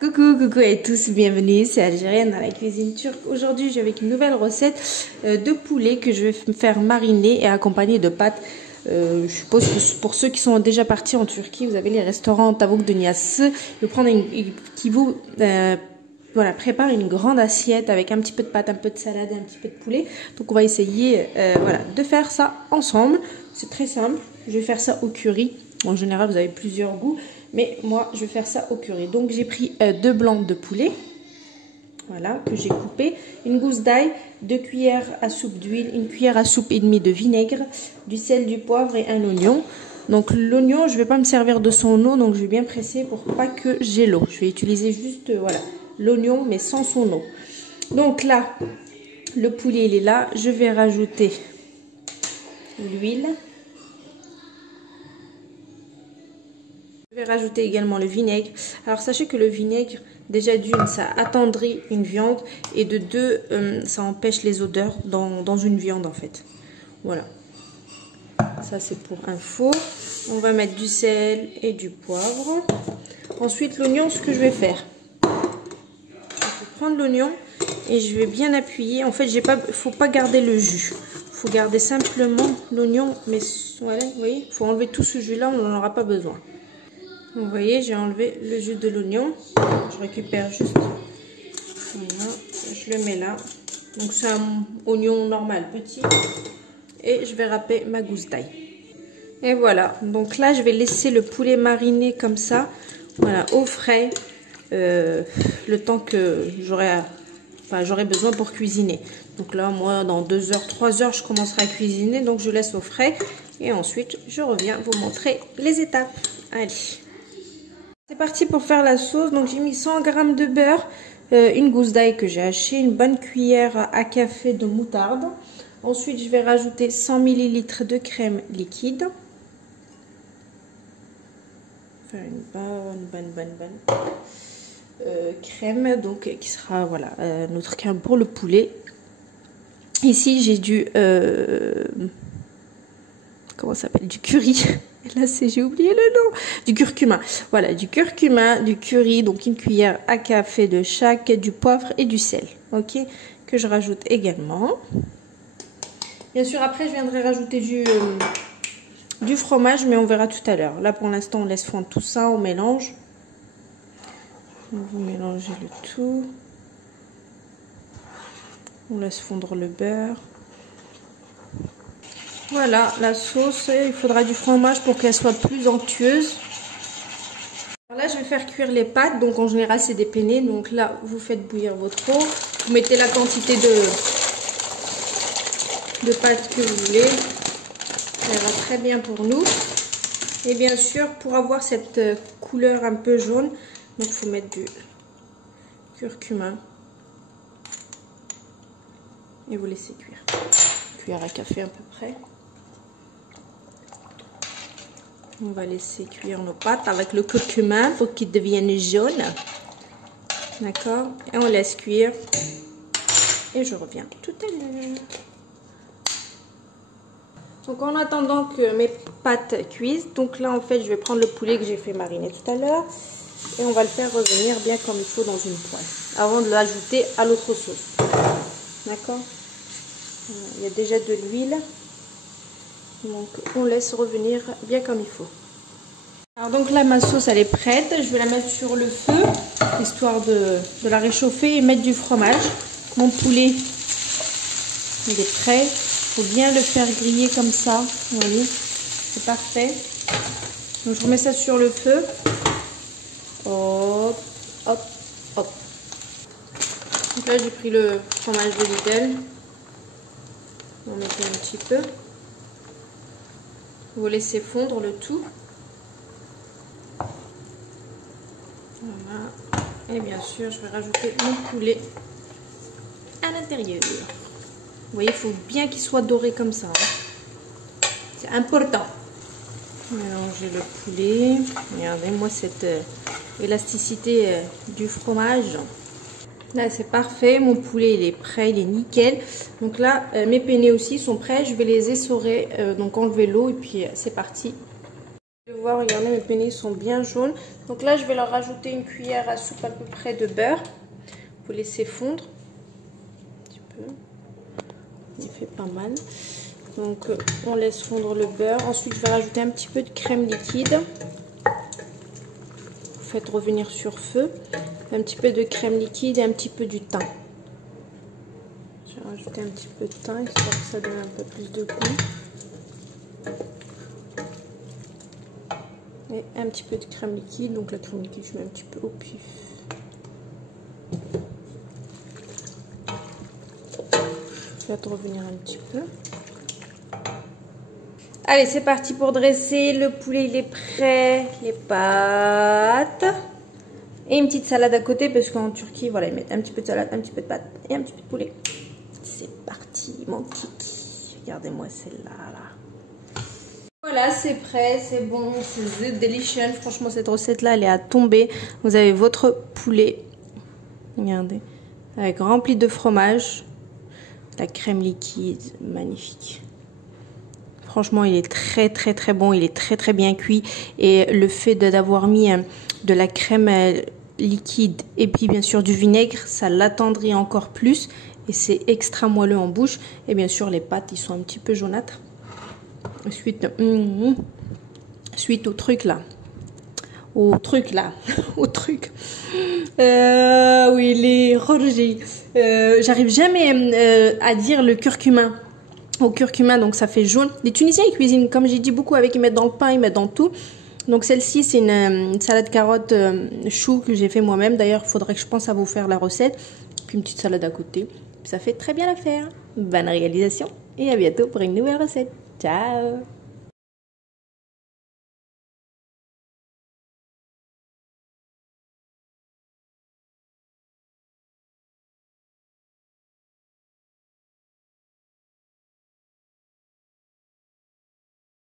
Coucou à tous, bienvenue, c'est Algérienne dans la cuisine turque. Aujourd'hui, j'ai avec une nouvelle recette de poulet que je vais faire mariner et accompagner de pâtes. Je suppose que pour ceux qui sont déjà partis en Turquie, vous avez les restaurants Tavuk de Nias. Je vais prendre qui vous prépare une grande assiette avec un petit peu de pâtes, un peu de salade et un petit peu de poulet. Donc on va essayer de faire ça ensemble. C'est très simple. Je vais faire ça au curry. En général, vous avez plusieurs goûts. Mais moi, je vais faire ça au curry. Donc, j'ai pris 2 blancs de poulet. Voilà, que j'ai coupé. Une gousse d'ail, 2 cuillères à soupe d'huile, 1 cuillère à soupe et demie de vinaigre, du sel, du poivre et un oignon. Donc, l'oignon, je ne vais pas me servir de son eau. Donc, je vais bien presser pour pas que j'ai l'eau. Je vais utiliser juste, l'oignon, mais sans son eau. Donc là, le poulet, il est là. Je vais rajouter l'huile. Je vais rajouter également le vinaigre. Alors sachez que le vinaigre, déjà d'une, ça attendrit une viande et de deux, ça empêche les odeurs dans une viande en fait. Voilà. Ça c'est pour info. On va mettre du sel et du poivre. Ensuite l'oignon, ce que je vais faire. Je vais prendre l'oignon et je vais bien appuyer. En fait, faut pas garder le jus. Il faut garder simplement l'oignon. Mais voilà, vous voyez, il faut enlever tout ce jus là, on n'en aura pas besoin. Vous voyez, j'ai enlevé le jus de l'oignon. Je récupère juste. Voilà, je le mets là. Donc c'est un oignon normal, petit. Et je vais râper ma gousse d'ail. Et voilà. Donc là, je vais laisser le poulet mariner comme ça. Voilà, au frais. Le temps que j'aurai besoin pour cuisiner. Donc là, moi, dans 2 heures, 3 heures, je commencerai à cuisiner. Donc je laisse au frais. Et ensuite, je reviens vous montrer les étapes. Allez. C'est parti pour faire la sauce. Donc j'ai mis 100 g de beurre, une gousse d'ail que j'ai hachée, une bonne cuillère à café de moutarde. Ensuite je vais rajouter 100 ml de crème liquide. Faire une bonne crème, donc qui sera notre crème pour le poulet. Ici j'ai comment ça s'appelle, du curry. Là, j'ai oublié le nom. Du curcuma. Voilà, du curcuma, du curry, donc 1 cuillère à café de chaque, du poivre et du sel. Ok, que je rajoute également. Bien sûr, après, je viendrai rajouter du fromage, mais on verra tout à l'heure. Là, pour l'instant, on laisse fondre tout ça, on mélange. Vous mélangez le tout. On laisse fondre le beurre. Voilà, la sauce, il faudra du fromage pour qu'elle soit plus onctueuse. Alors là, je vais faire cuire les pâtes. Donc, en général, c'est des penne. Donc là, vous faites bouillir votre eau. Vous mettez la quantité de pâtes que vous voulez. Ça va très bien pour nous. Et bien sûr, pour avoir cette couleur un peu jaune, donc il faut mettre du curcuma. Et vous laissez cuire. Cuillère à café à peu près. On va laisser cuire nos pâtes avec le curcuma pour qu'ils deviennent jaunes. D'accord? Et on laisse cuire. Et je reviens tout à l'heure. Donc en attendant que mes pâtes cuisent, donc là en fait je vais prendre le poulet que j'ai fait mariner tout à l'heure. Et on va le faire revenir bien comme il faut dans une poêle. Avant de l'ajouter à l'autre sauce. D'accord? Il y a déjà de l'huile. Donc on laisse revenir bien comme il faut. Alors donc là ma sauce elle est prête. Je vais la mettre sur le feu histoire de la réchauffer et mettre du fromage. Mon poulet il est prêt. Il faut bien le faire griller comme ça. Vous voyez, c'est parfait. Donc je remets ça sur le feu. Hop, hop, hop. Donc là j'ai pris le fromage de Lidl. On met un petit peu. Vous laissez fondre le tout. Voilà. Et bien sûr, je vais rajouter mon poulet à l'intérieur. Vous voyez, il faut bien qu'il soit doré comme ça. Hein. C'est important. Mélangez le poulet. Regardez-moi cette élasticité du fromage. Là c'est parfait, mon poulet il est prêt, il est nickel. Donc là mes penne aussi sont prêts, je vais les essorer, donc enlever l'eau et puis c'est parti. Vous pouvez voir, regardez, mes penne sont bien jaunes. Donc là, je vais leur rajouter une cuillère à soupe à peu près de beurre. Vous laissez fondre un petit peu. Il fait pas mal. Donc on laisse fondre le beurre. Ensuite, je vais rajouter un petit peu de crème liquide. Vous faites revenir sur feu. Un petit peu de crème liquide et un petit peu du thym. Je vais rajouter un petit peu de thym histoire que ça donne un peu plus de goût. Et un petit peu de crème liquide. Donc la crème liquide, je mets un petit peu au pif. Je vais revenir un petit peu. Allez, c'est parti pour dresser. Le poulet, il est prêt. Les pâtes. Et une petite salade à côté parce qu'en Turquie, voilà, ils mettent un petit peu de salade, un petit peu de pâtes et un petit peu de poulet. C'est parti, mon kiki. Regardez-moi celle-là. Là. Voilà, c'est prêt, c'est bon, c'est délicieux. Franchement, cette recette-là, elle est à tomber. Vous avez votre poulet. Regardez. Avec rempli de fromage. La crème liquide, magnifique. Franchement, il est très bon. Il est très bien cuit. Et le fait d'avoir mis de la crème liquide et puis bien sûr du vinaigre, ça l'attendrit encore plus. Et c'est extra moelleux en bouche. Et bien sûr, les pâtes, ils sont un petit peu jaunâtres. Suite au truc là. Au truc. Oui, les rougis. J'arrive jamais à dire le curcuma. Au curcuma, donc ça fait jaune. Les Tunisiens, ils cuisinent, comme j'ai dit, beaucoup avec, ils mettent dans le pain, ils mettent dans tout. Donc celle-ci, c'est une salade carotte chou que j'ai fait moi-même. D'ailleurs, il faudrait que je pense à vous faire la recette. Puis une petite salade à côté. Ça fait très bien l'affaire. Bonne réalisation et à bientôt pour une nouvelle recette. Ciao!